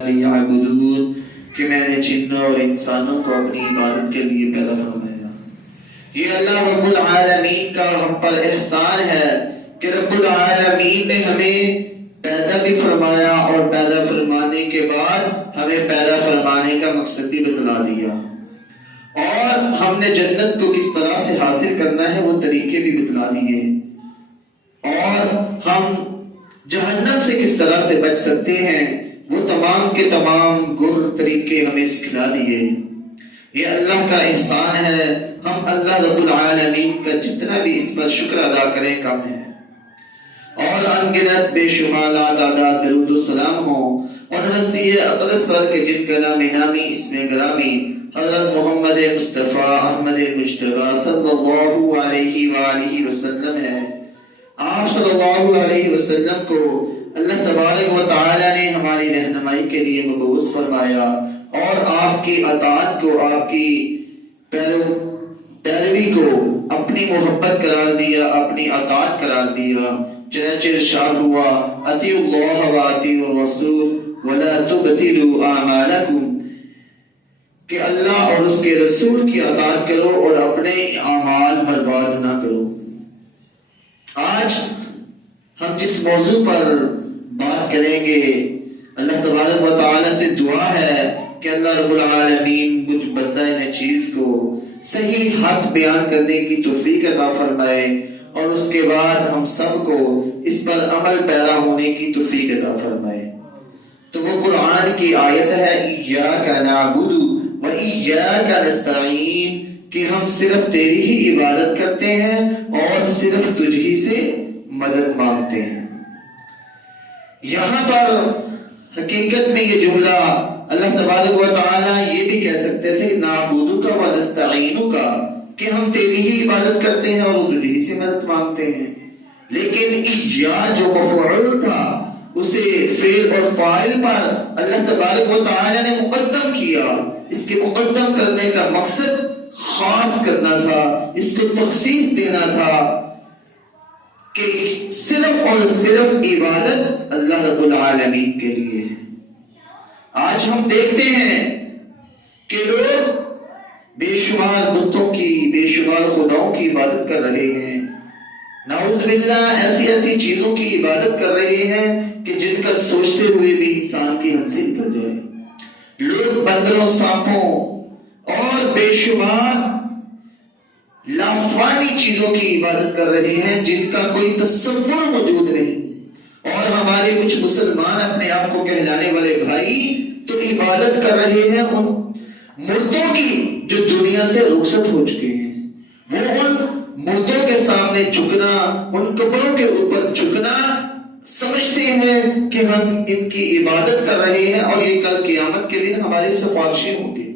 یعبدون کہ میں نے جنوں اور انسانوں کو اپنی عبادت کے لیے پیدا فرمایا۔ یہ اللہ رب العالمین کا ہم پر احسان ہے کہ رب العالمین نے ہمیں پیدا بھی فرمایا اور پیدا فرمانے کے بعد ہمیں پیدا فرمانے کا مقصد بھی بتلا دیا، اور ہم نے جنت کو کس طرح سے حاصل کرنا ہے وہ طریقے بھی بتلا دیے، اور ہم جہنم سے کس طرح سے بچ سکتے ہیں وہ تمام کے تمام گر طریقے ہمیں سکھلا دیے۔ یہ اللہ کا احسان ہے، ہم اللہ رب العالمین کا جتنا بھی اس پر شکر ادا کریں کم ہے، اور انگنت بے شمار تعداد درود و سلام ہوں اور ہستی اقدس پر کہ جن کا نام نامی اسم گرامی حضرت محمد مصطفیٰ احمد مجتبیٰ صلی اللہ علیہ وآلہ وسلم ہے۔ آپ صلی اللہ علیہ وسلم کو اللہ تبارک و تعالی نے ہماری رہنمائی کے لیے مبعوث فرمایا، اور آپ کی اطاعت کو، آپ کی پیروی کو اپنی محبت قرار دیا، اپنی اطاعت قرار دیا۔ چنانچہ ارشاد ہوا اطیعوا اللہ و اطیعوا الرسول ولا تبطلوا اعمالکم، کہ اللہ اور اس کے رسول کی اطاعت کرو اور اپنے اعمال برباد نہ کرو۔ آج ہم جس موضوع پر بات کریں گے، اللہ تبارک و تعالی سے دعا ہے کہ اللہ رب العالمین مجھ بندہ نچیز کو صحیح حق بیان کرنے کی توفیق عطا فرمائے، اور اس کے بعد ہم سب کو اس پر عمل پیرا ہونے کی توفیق عطا فرمائے۔ تو وہ قرآن کی آیت ہے ایاک نعبد و ایاک نستعین، کہ ہم صرف تیری ہی عبادت کرتے ہیں اور صرف تجھ ہی سے مدد مانگتے ہیں۔ یہاں پر حقیقت میں یہ جملہ اللہ تبارک و تعالی یہ بھی کہہ سکتے تھے نعبدو کا و نستعینو کا، کہ ہم تیری ہی عبادت کرتے ہیں اور تجھ ہی سے مدد مانگتے ہیں، لیکن ایا جو مفعول تھا اسے فعل اور فاعل پر اللہ تبارک و تعالی نے مقدم کیا۔ اس کے مقدم کرنے کا مقصد خاص کرنا تھا، اس کو تخصیص دینا تھا کہ صرف اور صرف عبادت اللہ رب العالمین کے لیے ہے۔ آج ہم دیکھتے ہیں کہ لوگ بے شمار بتوں کی، بے شمار خداؤں کی عبادت کر رہے ہیں، نعوذ باللہ ایسی ایسی چیزوں کی عبادت کر رہے ہیں کہ جن کا سوچتے ہوئے بھی انسان کی ہنسی نکل جائے۔ لوگ بندروں، سانپوں اور بے شمار لافانی چیزوں کی عبادت کر رہے ہیں جن کا کوئی تصور موجود نہیں، اور ہمارے کچھ مسلمان اپنے آپ کو کہلانے والے بھائی تو عبادت کر رہے ہیں ان مردوں کی جو دنیا سے رخصت ہو چکے ہیں۔ وہ ان مردوں کے سامنے جھکنا، ان قبروں کے اوپر جھکنا سمجھتے ہیں کہ ہم ان کی عبادت کر رہے ہیں اور یہ کل قیامت کے دن ہمارے سفارشی ہوں گے۔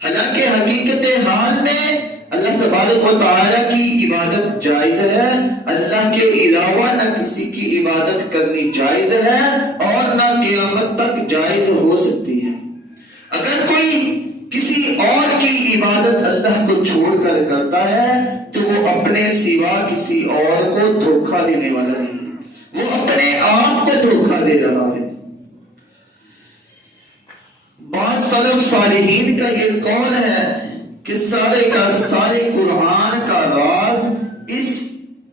حالانکہ حقیقت حال میں اللہ تبارک و تعالی کی عبادت جائز ہے، اللہ کے علاوہ نہ کسی کی عبادت کرنی جائز ہے اور نہ قیامت تک جائز ہو سکتی ہے۔ اگر کوئی کسی اور کی عبادت اللہ کو چھوڑ کر کرتا ہے تو وہ اپنے سوا کسی اور کو دھوکہ دینے والا نہیں، وہ اپنے آپ کو دھوکہ دے رہا ہے۔ بعض سلف صالحین کا یہ قول ہے کہ سارے کا سارے قرآن کا راز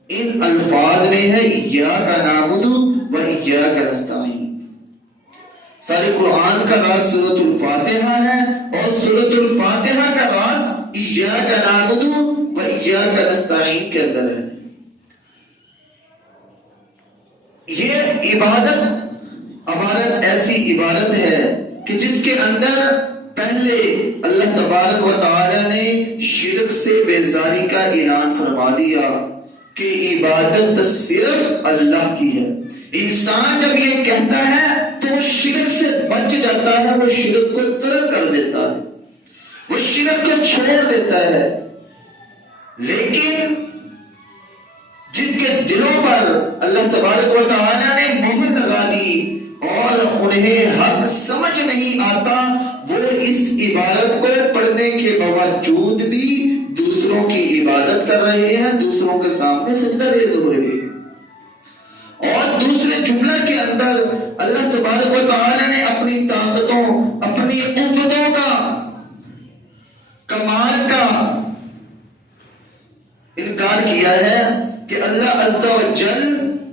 ان الفاظ میں ہے ایاک نعبد و ایاک نستعین۔ سارے قرآن کا راز سورۃ الفاتحہ ہے، اور سورۃ الفاتحہ کا راز ایاک نعبد و ایاک نستعین کے اندر ہے۔ یہ عبادت ایسی عبادت ہے کہ جس کے اندر پہلے اللہ تبارک و تعالی نے شرک سے بیزاری کا اعلان فرما دیا کہ عبادت صرف اللہ کی ہے۔ انسان جب یہ کہتا ہے تو وہ شرک سے بچ جاتا ہے، وہ شرک کو ترک کر دیتا ہے، وہ شرک کو چھوڑ دیتا ہے۔ لیکن جن کے دلوں پر اللہ تبارک و تعالی نے مہر لگا دی اور انہیں حق سمجھ نہیں آتا، وہ اس عبادت کو پڑھنے کے باوجود بھی دوسروں کی عبادت کر رہے ہیں، دوسروں کے سامنے سجدہ ریز ہو رہے ہیں، اور دوسرے جملہ کے اندر اللہ تبارک و تعالی نے اپنی عز و جل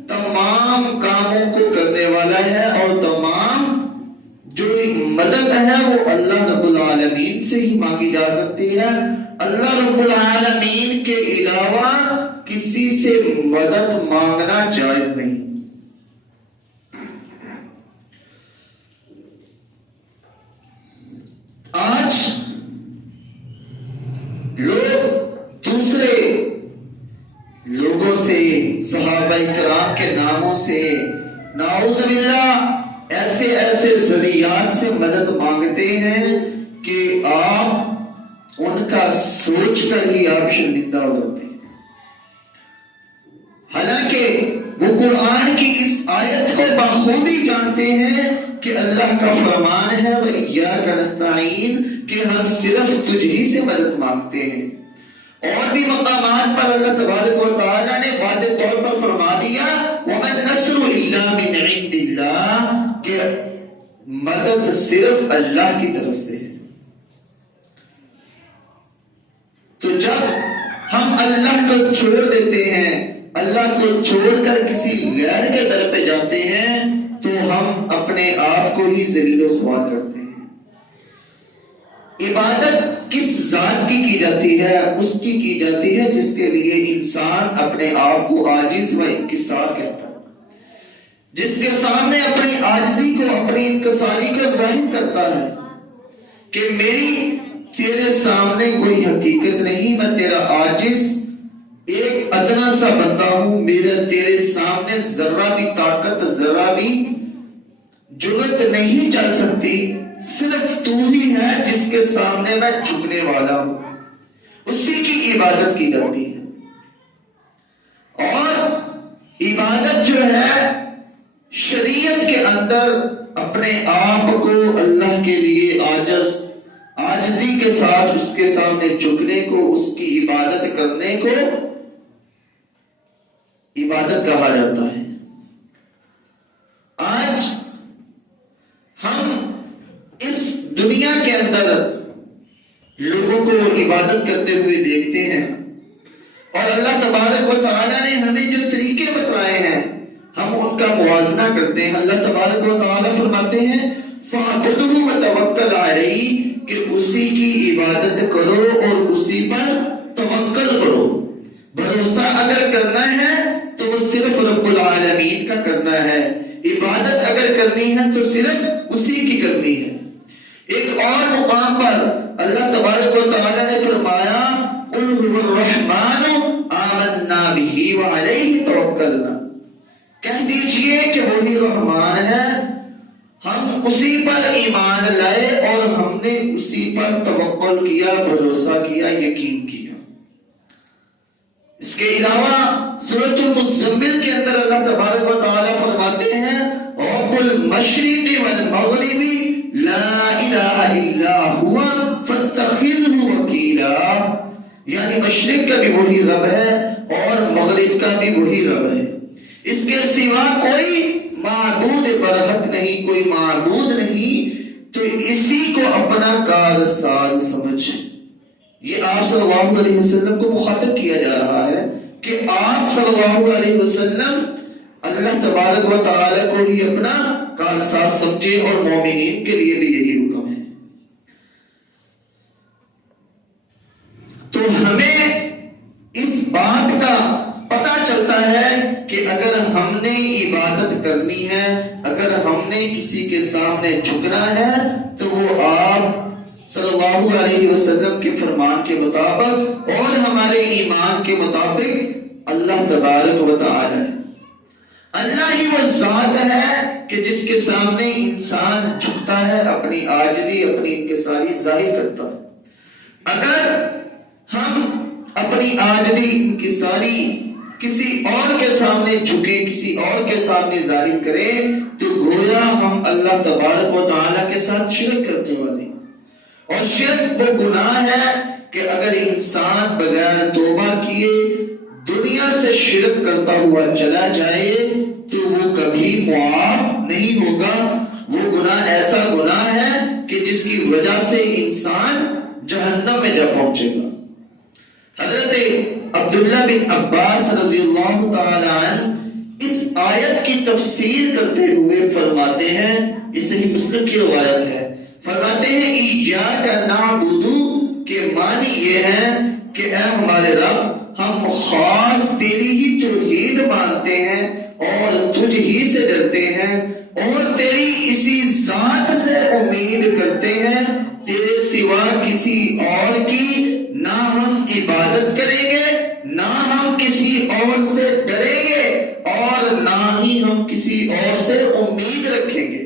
تمام کاموں کو کرنے والا ہے اور تمام جو مدد ہے وہ اللہ رب العالمین سے ہی مانگی جا سکتی ہے. اللہ رب العالمین کے علاوہ کسی سے مدد مانگنا جائز نہیں. آج لوگ دوسرے لوگوں سے صحابہ کرام کے ناموں سے نعوذ باللہ ایسے ایسے ذریعات سے مدد مانگتے ہیں کہ آپ ان کا سوچ کر ہی آپ شرمندہ ہو جاتے ہیں. حالانکہ وہ قرآن کی اس آیت کو بخوبی جانتے ہیں کہ اللہ کا فرمان ہے وَإِيَّاكَ نَسْتَعِينُ کہ ہم صرف تجھ ہی سے مدد مانگتے ہیں. اور بھی مقامات پر اللہ تبارک و تعالی نے واضح طور پر فرما دیا وَمَا النَّصْرُ إِلَّا مِنْ عِنْدِ اللَّهِ کہ مدد صرف اللہ کی طرف سے ہے. تو جب ہم اللہ کو چھوڑ دیتے ہیں، اللہ کو چھوڑ کر کسی غیر کے در پہ جاتے ہیں تو ہم اپنے آپ کو ہی ذلیل و خوار کرتے ہیں. عبادت کس ذات کی جاتی ہے؟ اس کی جاتی ہے جس کے لیے انسان اپنے آپ کو عاجز و انکسار کہتا ہے، جس کے سامنے اپنی عاجزی کو اپنی انکساری کو ظاہر کرتا ہے کہ میری تیرے سامنے کوئی حقیقت نہیں، میں تیرا عاجز ایک ادنا سا بندہ ہوں، میرا تیرے سامنے ذرہ بھی طاقت ذرہ بھی جرأت نہیں چل سکتی، صرف تو ہی ہے جس کے سامنے میں جھکنے والا ہوں. اسی کی عبادت کی جاتی ہے. اور عبادت جو ہے شریعت کے اندر اپنے آپ کو اللہ کے لیے عاجزی کے ساتھ اس کے سامنے جھکنے کو، اس کی عبادت کرنے کو عبادت کہا جاتا ہے. آج ہم اس دنیا کے اندر لوگوں کو عبادت کرتے ہوئے دیکھتے ہیں اور اللہ تبارک و تعالی نے ہمیں جو طریقے بتلائے ہیں ہم ان کا موازنہ کرتے ہیں. اللہ تبارک و تعالی فرماتے ہیں فَاعْبُدْهُ وَتَوَكَّلْ عَلَيْهِ کہ اسی کی عبادت کرو اور اسی پر توکل کرو. بھروسہ اگر کرنا ہے تو وہ صرف رب العالمین کا کرنا ہے، عبادت اگر کرنی ہے تو صرف اسی کی کرنی ہے. ایک اور مقام پر اللہ تبارک و تعالی نے فرمایا قُلْ هُوَ الرَّحْمَنُ آمَنَّا بِهِ وَعَلَيْهِ تَوَكَّلْنَا کہہ دیجئے کہ وہی رحمان ہے، ہم اسی پر ایمان لائے اور ہم نے اسی پر توکل کیا، بھروسہ کیا، یقین کیا. اس کے علاوہ سورۃ المزمل کے اندر اللہ تبارک و تعالی فرماتے ہیں رب المشرق والمغرب لا الہ الا هو فاتخذہ وکیلا یعنی مشرق کا بھی وہی رب ہے اور مغرب کا بھی وہی رب ہے، اس کے سوا کوئی معبود برحق نہیں، کوئی معبود نہیں، تو اسی کو اپنا کارساز سمجھ. یہ آپ صلی اللہ علیہ وسلم کو مخاطب کیا جا رہا ہے کہ آپ صلی اللہ علیہ وسلم اللہ تبارک و تعالی کو ہی اپنا کارساز سمجھے اور مومنین کے لیے بھی یہی حکم ہے. تو ہمیں اس بات کا پتہ چلتا ہے کہ اگر ہم نے عبادت کرنی ہے، اگر ہم نے کسی کے سامنے جھکنا ہے تو وہ آپ صلی اللہ علیہ وسلم کے فرمان کے مطابق اور ہمارے ایمان کے مطابق اللہ تبارک و تعالی ہے. اللہ ہی وہ ذات ہے کہ جس کے سامنے انسان جھکتا ہے، اپنی عاجزی اپنی انکساری ظاہر کرتا ہے. اگر ہم اپنی عاجزی انکساری کسی اور کے سامنے جھکے، کسی اور کے سامنے ظاہر کریں تو گویا ہم اللہ تبارک و تعالی کے ساتھ شرک کرنے والے ہیں. اور شرک وہ گناہ ہے کہ اگر انسان بغیر توبہ کیے دنیا سے شرک کرتا ہوا چلا جائے تو وہ کبھی معاف نہیں ہوگا. وہ گناہ ایسا گناہ ہے کہ جس کی وجہ سے انسان جہنم میں جا پہنچے گا. حضرت عبداللہ بن عباس رضی اللہ تعالی عنہ اس آیت کی تفسیر کرتے ہوئے فرماتے ہیں، یہ صحیح مسلم کی روایت ہے، فرماتے ہیں ایاک نعبد کے معنی یہ ہے کہ اے ہمارے رب، ہم خاص تیری ہی توحید مانتے ہیں اور تجھ ہی سے ڈرتے ہیں اور تیری اسی ذات سے امید کرتے ہیں، تیرے سوا کسی اور کی نہ ہم عبادت کریں گے، نہ ہم کسی اور سے ڈریں گے اور نہ ہی ہم کسی اور سے امید رکھیں گے۔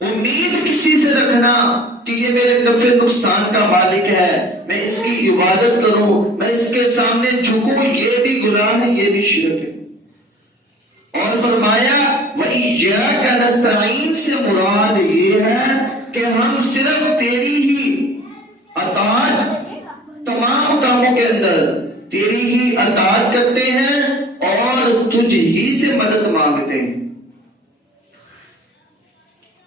امید کسی سے رکھنا کہ یہ میرے نفع نقصان کا مالک ہے، میں اس کی عبادت کروں، میں اس کے سامنے جھکوں، یہ بھی گناہ ہے، یہ بھی شرک ہے۔ اور فرمایا وَإِيَّاكَ نَسْتَعِينُ سے مراد یہ ہے کہ ہم صرف تیری ہی اطاعت، تمام کاموں کے اندر تیری ہی اطاعت کرتے ہیں اور تجھ ہی سے مدد مانگتے ہیں۔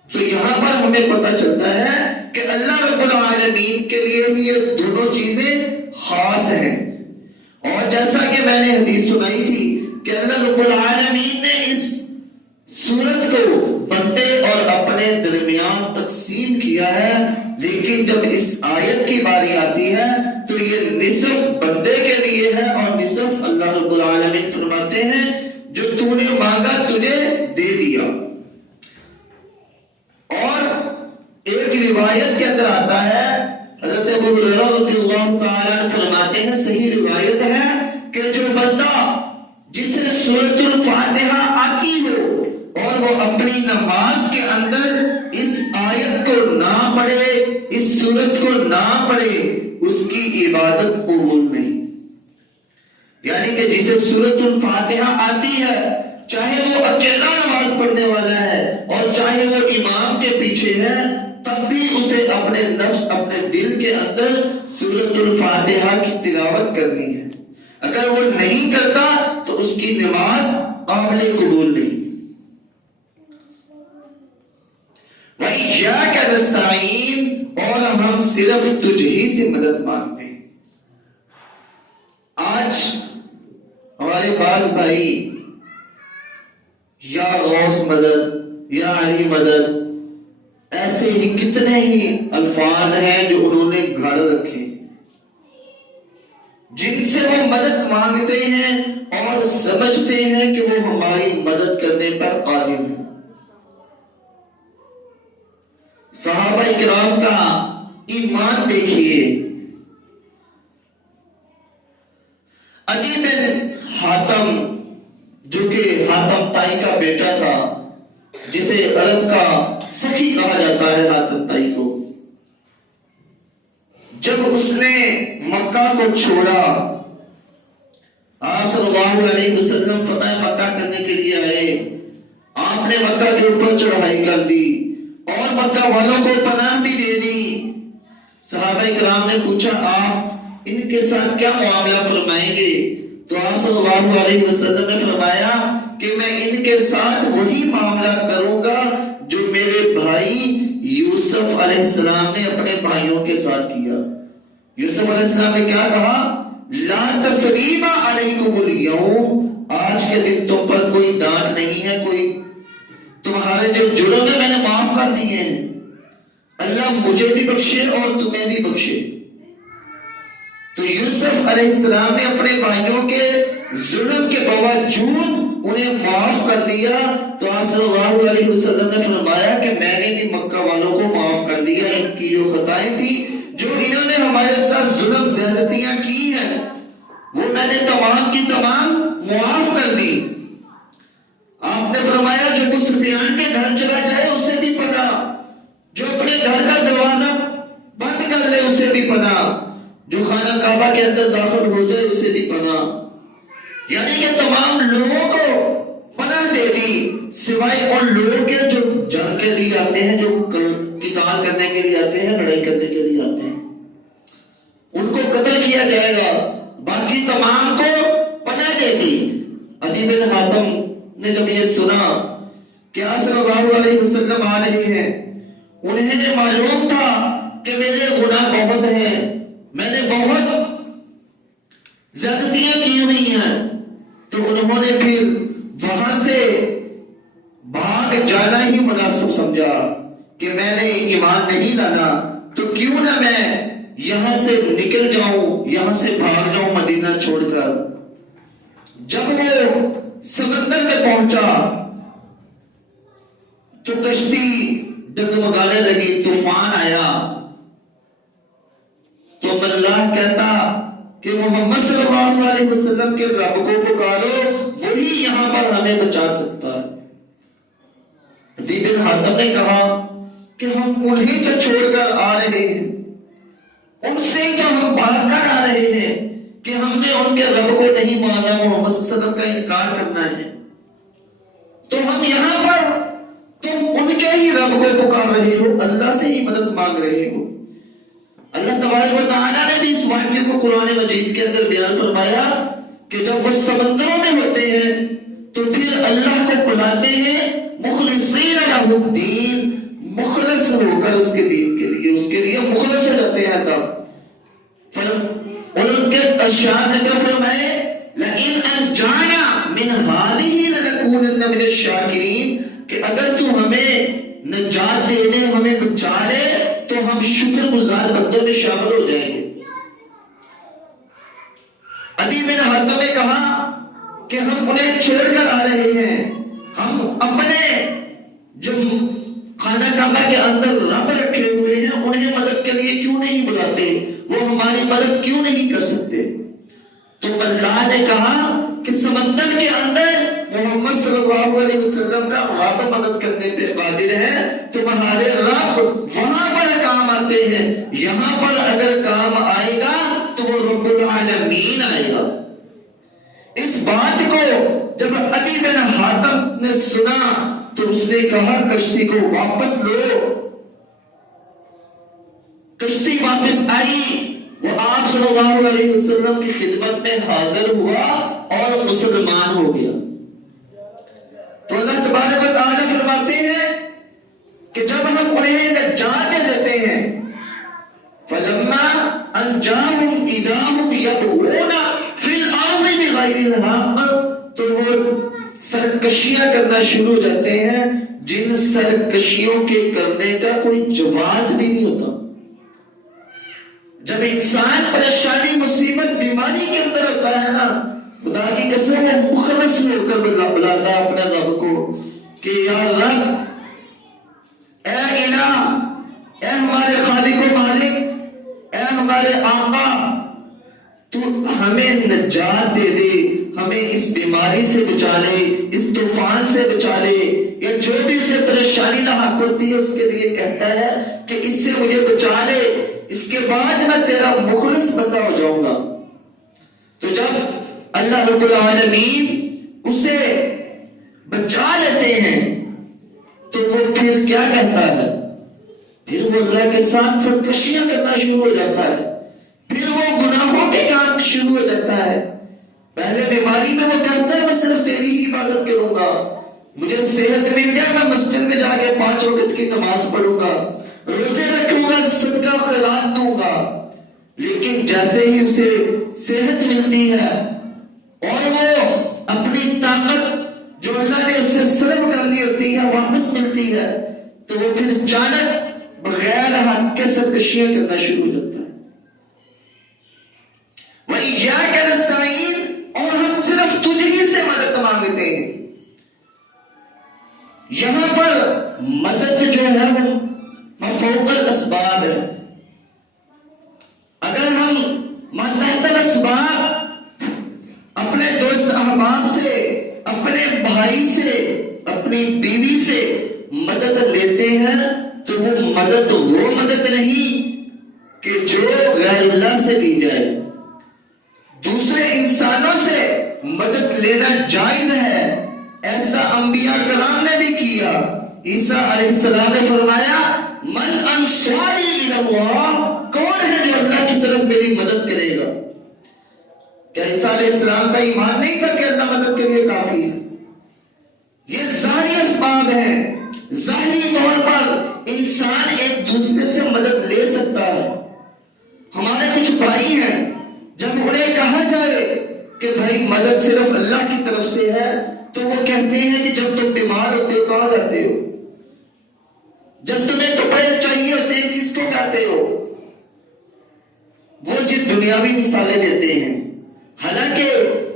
تو یہاں پر ہمیں پتہ چلتا ہے کہ اللہ رب العالمین کے لیے ہی یہ دونوں چیزیں خاص ہیں۔ اور جیسا کہ میں نے حدیث سنائی تھی کہ اللہ رب العالمین نے اس سورت کو بندے اور اپنے درمیان تقسیم کیا ہے، لیکن جب اس آیت کی باری آتی ہے تو یہ نصف بندے کے لیے ہے اور نصف اللہ رب العالمین فرماتے ہیں جو تو نے مانگا تجھے دے دیا۔ اور ایک روایت کے اندر آتا ہے، حضرت ابو ہریرہ رضی اللہ تعالیٰ عنہ فرماتے ہیں، صحیح روایت ہے کہ جو بندہ جسے سورۃ الفاتحہ آتی ہو اور وہ اپنی نماز کے اندر اس آیت کو نہ پڑھے، اس سورت کو نہ پڑھے، اس کی عبادت قبول نہیں۔ یعنی کہ جسے سورۃ الفاتحہ آتی ہے، چاہے وہ اکیلا نماز پڑھنے والا ہے اور چاہے وہ امام کے پیچھے ہے، تب بھی اسے اپنے نفس، اپنے دل کے اندر سورۃ الفاتحہ کی تلاوت کرنی ہے۔ اگر وہ نہیں کرتا تو اس کی نماز قابل قبول نہیں۔ وَإِيَّاكَ نَسْتَعِينُ اور ہم صرف تجھ ہی سے مدد مانگتے ہیں۔ آج ہمارے بعض بھائی یا غوث مدد، یا علی مدد، ایسے ہی کتنے ہی الفاظ ہیں جو انہوں نے گھڑ رکھے، جن سے وہ مدد مانگتے ہیں اور سمجھتے ہیں کہ وہ ہماری مدد کرنے پر قادر ہیں۔ صحابہ کرام کا ایمان دیکھیے، عدی بن حاتم جو کہ حاتم طائی کا بیٹا تھا، جسے عرب کا سخی کہا جاتا ہے حاتم طائی کو، جب اس نے مکہ کو چھوڑا، آپ صلی اللہ علیہ وسلم فتح مکہ کرنے کے لیے آئے، آپ نے مکہ کے اوپر چڑھائی کر دی اور مکہ والوں کو پناہ بھی دے دی۔ صحابہ کرام نے پوچھا آپ ان کے ساتھ کیا معاملہ فرمائیں گے؟ تو آپ صلی اللہ علیہ وسلم نے فرمایا کہ میں ان کے ساتھ وہی معاملہ کروں گا جو میرے بھائی یوسف علیہ السلام نے اپنے بھائیوں کے ساتھ کیا۔ یوسف علیہ السلام نے کیا کہا؟ لا تثریب علیکم اليوم، آج کے دن تم پر کوئی ڈانٹ نہیں ہے، کوئی تمہارے جو جرم ہے میں نے معاف کر دیے ہیں، اللہ مجھے بھی بخشے اور تمہیں بھی بخشے۔ تو یوسف علیہ السلام نے اپنے بھائیوں کے ظلم کے باوجود انہیں معاف کر دیا۔ تو آپ صلی اللہ علیہ وسلم نے فرمایا کہ میں نے بھی مکہ والوں کو معاف کر دیا، ان کی جو خطائیں تھی، جو انہوں نے ہمارے ساتھ ظلم زیادتیاں کی ہیں، وہ میں نے تمام کی تمام معاف کر دی۔ آپ نے فرمایا جو ابو سفیان کے گھر چلا جائے اسے بھی پناہ، جو اپنے گھر کا دروازہ بند کر لے اسے بھی پناہ، جو خانہ کعبہ کے اندر داخل ہو جائے اسے بھی پناہ۔ یعنی کہ تمام لوگوں کو پناہ دے دی، سوائے ان لوگوں کے جو جنگ کے لیے آتے ہیں، جو قتال کرنے کے لیے آتے ہیں، لڑائی کرنے کے لیے آتے ہیں، ان کو قتل کیا جائے گا، باقی تمام کو پناہ دے دی۔ عدی بن حاتم نے جب یہ سنا کہ آپ صلی اللہ علیہ وسلم آ رہے ہیں، انہیں معلوم تھا کہ میرے گناہ بہت ہیں، میں نے بہت زیادتیاں کی ہوئی ہیں، تو انہوں نے پھر وہاں سے بھاگ جانا ہی مناسب سمجھا کہ میں نے ایمان نہیں لانا تو کیوں نہ میں یہاں سے نکل جاؤں، یہاں سے بھاگ جاؤں مدینہ چھوڑ کر۔ جب وہ سمندر میں پہنچا تو کشتی ڈگمگانے لگی، طوفان آیا، تو اللہ کہتا کہ محمد صلی اللہ علیہ وسلم کے رب کو پکارو، وہی یہاں پر ہمیں بچا سکتا ہے۔ عدی بن حاتم نے کہا کہ ہم انہیں تو چھوڑ کر آ رہے ہیں، ان سے جو ہم بھاگ کر آ رہے ہیں کہ ہم نے ان کے رب کو نہیں مانا، محمد صلی اللہ علیہ وسلم کا انکار کرنا ہے، تو ہم یہاں پر تم ان کے ہی رب کو پکار رہے ہو، اللہ سے ہی مدد مانگ رہے ہو۔ اللہ تبارک و تعالیٰ نے بھی اس واقعے کو قرآن مجید کے اندر بیان فرمایا کہ جب وہ سمندروں میں ہوتے ہیں تو پھر اللہ کو بلاتے ہیں مخلصین لہ الدین، مخلص ہو کر اس کے دین کے لیے، اس کے لیے مخلص ہو جاتے ہیں۔ تب ان کے ارشاد نے فرمائے لئن انجانا من هذه لنکونن من الشاکرین، کہ اگر تو ہمیں نجات دے دے، ہمیں بچا لے، تو ہم شکر گزار بندوں میں شامل ہو جائیں گے۔ عدی بن حاتم نے کہا کہ ہم انہیں چھوڑ کر آ رہے ہیں، ہم اپنے جو خانہ کعبہ کے اندر رب رکھے ہوئے ہیں انہیں مدد کے لیے کیوں نہیں بلاتے، وہ ہماری مدد کیوں نہیں کر سکتے؟ تو اللہ نے کہا کہ سمندر کے اندر محمد صلی اللہ علیہ وسلم کا رب مدد کرنے پہ قادر ہے، تمہارے رب وہاں پر کام آتے ہیں، یہاں پر اگر کام آئے گا تو وہ رب العالمین آئے گا۔ اس بات کو جب عدی بن حاتم نے سنا تو اس نے کہا کشتی کو واپس لو۔ کشتی واپس آئی، وہ آپ صلی اللہ علیہ وسلم کی خدمت میں حاضر ہوا اور مسلمان ہو گیا۔ تو اللہ تبارک و تعالیٰ فرماتے ہیں کہ جب ہم انہیں نجات دے دیتے ہیں فَلَمَّا أَنْجَاهُمْ إِذَا هُمْ يَبْغُونَ فِي الْأَرْضِ بِغَيْرِ الْحَقِّ، تو وہ سرکشیاں کرنا شروع ہو جاتے ہیں جن سرکشیوں کے کرنے کا کوئی جواز بھی نہیں ہوتا۔ جب انسان پریشانی مصیبت بیماری کے اندر ہوتا ہے نا، خدا کی قسم وہ مخلص ہو کر بلاتا ہے اپنے رب کو کہ یا رب، اے الہ، اے ہمارے خالق و مالک، اے ہمارے آقا، تو ہمیں نجات دے دے، ہمیں اس بیماری سے بچا لے، اس طوفان سے بچا لے، یا جو بھی اسے پریشانی لاحق ہوتی ہے اس کے لیے کہتا ہے کہ اس سے مجھے بچا لے، اس کے بعد میں تیرا مخلص بندہ ہو جاؤں گا۔ تو جب اللہ رب العالمین اسے بچا لیتے ہیں تو وہ پھر کیا کہتا ہے؟ پھر وہ اللہ کے ساتھ سرکشیاں کرنا شروع ہو جاتا ہے، پھر وہ گناہوں کے کام شروع ہو جاتا ہے۔ پہلے بیماری میں وہ کہتا ہے میں صرف تیری ہی عبادت کروں گا، مجھے صحت مل جائے میں مسجد میں جا کے 5 وقت کی نماز پڑھوں گا، روزے رکھوں گا، صدقہ خیرات دوں گا۔ لیکن جیسے ہی اسے صحت ملتی ہے اور وہ اپنی طاقت جو اللہ نے اسے سلب کر لی ہوتی ہے واپس ملتی ہے، تو وہ پھر اچانک بغیر حق کے سرکشیاں کرنا شروع ہو جاتا ہے۔ وَإِيَّاكَ نَسْتَعِينُ، اور ہم صرف تجھ ہی سے مدد مانگتے ہیں۔ یہاں پر مدد جو ہے وہ مفوق الاسباب ہے۔ اگر ہم ماتحت الاسباب اپنے دوست احباب سے، اپنے بھائی سے، اپنی بیوی سے مدد لیتے ہیں تو وہ مدد نہیں کہ جو غیر اللہ سے لی جائے۔ دوسرے انسانوں سے مدد لینا جائز ہے، ایسا انبیاء کرام نے بھی کیا۔ عیسیٰ علیہ السلام نے فرمایا من انصاری الی اللہ، کون ہے جو اللہ کی طرف میری مدد کرے گا؟ کیا عیسیٰ علیہ السلام کا ایمان نہیں تھا کہ اللہ مدد کے لیے کافی ہے؟ یہ ظاہری اسباب ہیں، ظاہری طور پر انسان ایک دوسرے سے مدد لے سکتا ہے۔ ہمارے کچھ بھائی ہیں جب انہیں کہا جائے کہ بھائی مدد صرف اللہ کی طرف سے ہے تو وہ کہتے ہیں کہ جب تم بیمار ہوتے ہو کہاں جاتے ہو؟ جب تمہیں کپڑے چاہیے ہوتے ہیں کس کو کہتے ہو؟ وہ جو دنیاوی مثالیں دیتے ہیں، حالانکہ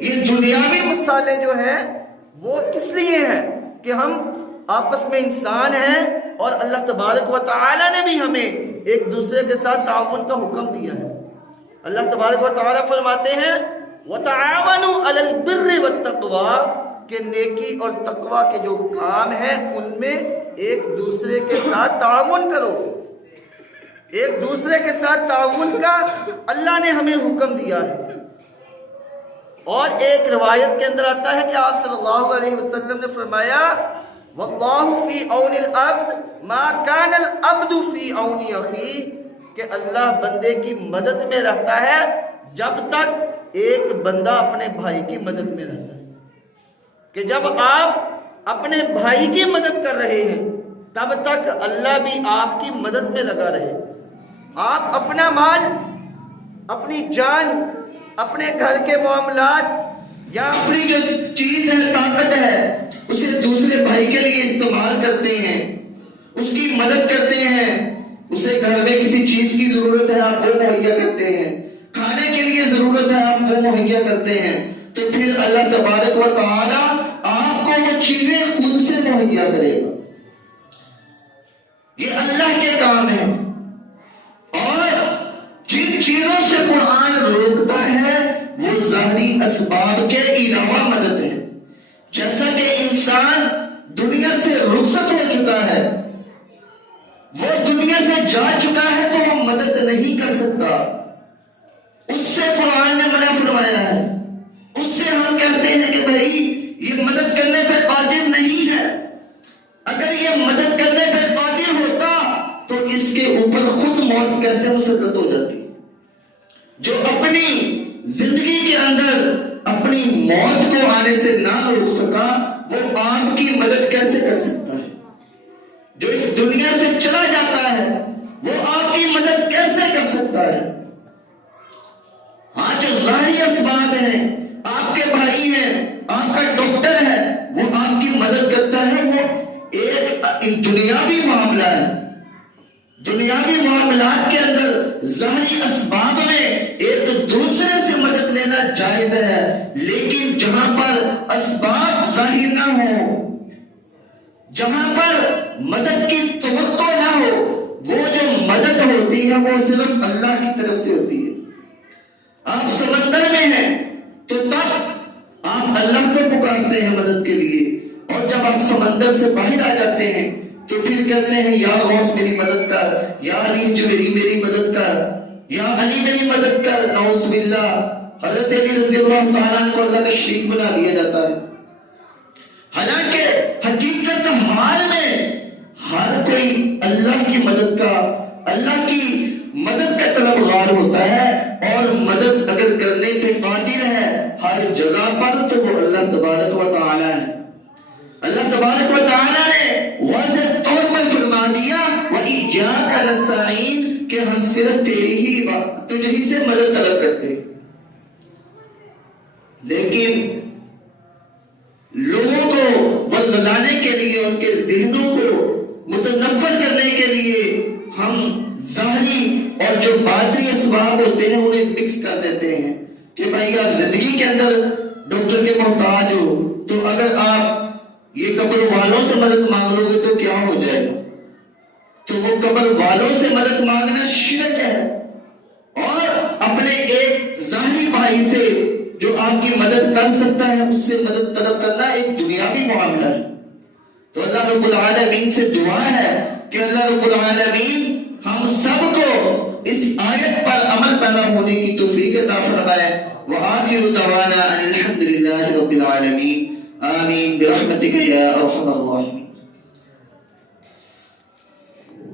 یہ دنیاوی مثالیں جو ہیں وہ کس لیے ہیں کہ ہم آپس میں انسان ہیں اور اللہ تبارک و تعالی نے بھی ہمیں ایک دوسرے کے ساتھ تعاون کا حکم دیا ہے۔ اللہ تبارک و تعالی فرماتے ہیں وَتَعَاوَنُوا عَلَى الْبِرِّ وَالتَّقْوَى، کہ نیکی اور تقوی کے جو کام ہیں ان میں ایک دوسرے کے ساتھ تعاون کرو۔ ایک دوسرے کے ساتھ تعاون کا اللہ نے ہمیں حکم دیا ہے۔ اور ایک روایت کے اندر آتا ہے کہ آپ صلی اللہ علیہ وسلم نے فرمایا وَاللَّهُ فِي عَوْنِ الْعَبْدِ مَا كَانَ الْعَبْدُ فِي عَوْنِ أَخِيهِ، کہ اللہ بندے کی مدد میں رہتا ہے جب تک ایک بندہ اپنے بھائی کی مدد میں رہتا ہے، کہ جب آپ اپنے بھائی کی مدد کر رہے ہیں تب تک اللہ بھی آپ کی مدد میں لگا رہے۔ آپ اپنا مال، اپنی جان، اپنے گھر کے معاملات یا اپنی جو چیز ہے، طاقت ہے، اسے دوسرے بھائی کے لیے استعمال کرتے ہیں، اس کی مدد کرتے ہیں۔ اسے گھر میں کسی چیز کی ضرورت ہے آپ وہ مہیا کرتے ہیں، کھانے کے لیے ضرورت ہے آپ وہ مہیا کرتے ہیں، تو پھر اللہ تبارک و تعالی آپ کو وہ چیزیں خود سے مہیا کرے گا۔ یہ اللہ کے کام ہے۔ اور جن چیزوں سے قرآن روکتا ہے وہ ظاہری اسباب کے علاوہ مدد ہے۔ جیسا کہ انسان دنیا سے رخصت ہو چکا ہے، وہ دنیا سے جا چکا ہے تو وہ مدد نہیں کر سکتا، اس سے قرآن نے منع فرمایا ہے۔ اس سے ہم کہتے ہیں کہ بھائی یہ مدد کرنے پہ قادر نہیں ہے۔ اگر یہ مدد کرنے پہ قادر ہوتا تو اس کے اوپر خود موت کیسے مسلط ہو جاتی؟ جو اپنی زندگی کے اندر اپنی موت کو آنے سے نہ روک سکا وہ آپ کی مدد کیسے کر سکتا ہے؟ جو اس دنیا سے چلا جاتا ہے وہ آپ کی مدد کیسے کر سکتا ہے؟ ہاں، جو ظاہری اسباب ہیں، آپ کے بھائی ہیں، آپ کا ڈاکٹر ہے، وہ آپ کی مدد کرتا ہے، وہ ایک دنیاوی معاملہ ہے۔ دنیاوی معاملات کے اندر ظاہری اسباب میں ایک دوسرے سے مدد لینا جائز ہے، لیکن جہاں پر اسباب ظاہر نہ ہو، جہاں پر مدد کی توقع نہ ہو، وہ جو مدد ہوتی ہے وہ صرف اللہ کی طرف سے ہوتی ہے۔ آپ سمندر میں ہیں تو تب آپ اللہ کو پکارتے ہیں مدد کے لیے، اور جب آپ سمندر سے باہر آ جاتے ہیں تو پھر کہتے ہیں یا غوث میری مدد کر، یا علی جو میری مدد کر، یا علی میری مدد کر۔ نعوذ باللہ، حضرت علی رضی اللہ تعالیٰ عنہ کو اللہ کا شریک بنا دیا جاتا ہے۔ حالانکہ حقیقت حال میں ہر کوئی اللہ کی مدد کا طلبگار ہوتا ہے، اور مدد اگر کرنے پہ قادر ہے ہر جگہ پر تو وہ اللہ تبارک و تعالی ہے۔ اللہ تبارک و تعالی نے واضح طور پر فرما دیا وَإِيَّاكَ نَسْتَعِينُ، کہ ہم صرف تجھ ہی سے مدد طلب کرتے ہیں۔ لیکن لوگوں کو ورگلانے کے لیے، ان کے ذہنوں کو متنفر کرنے کے لیے ہم ظاہری اور جو باطنی اسباب ہوتے ہیں انہیں مکس کر دیتے ہیں کہ بھائی آپ زندگی کے اندر ڈاکٹر کے محتاج ہو تو اگر آپ یہ قبر والوں سے مدد مانگ لو گے تو کیا ہو جائے گا؟ تو وہ قبر والوں سے مدد مانگنا شرک ہے، اور اپنے ایک ظاہری بھائی سے جو آپ کی مدد کر سکتا ہے اس سے مدد طلب کرنا ایک دنیاوی معاملہ ہے۔ تو اللہ رب العالمین سے دعا ہے کہ اللہ رب العالمین ہم سب کو اس آیت پر عمل پیدا ہونے کی توفیق عطا فرمائے۔ وآخر دعوانا الحمد للہ رب العالمین، آمین برحمتک یا ارحم الراحمین۔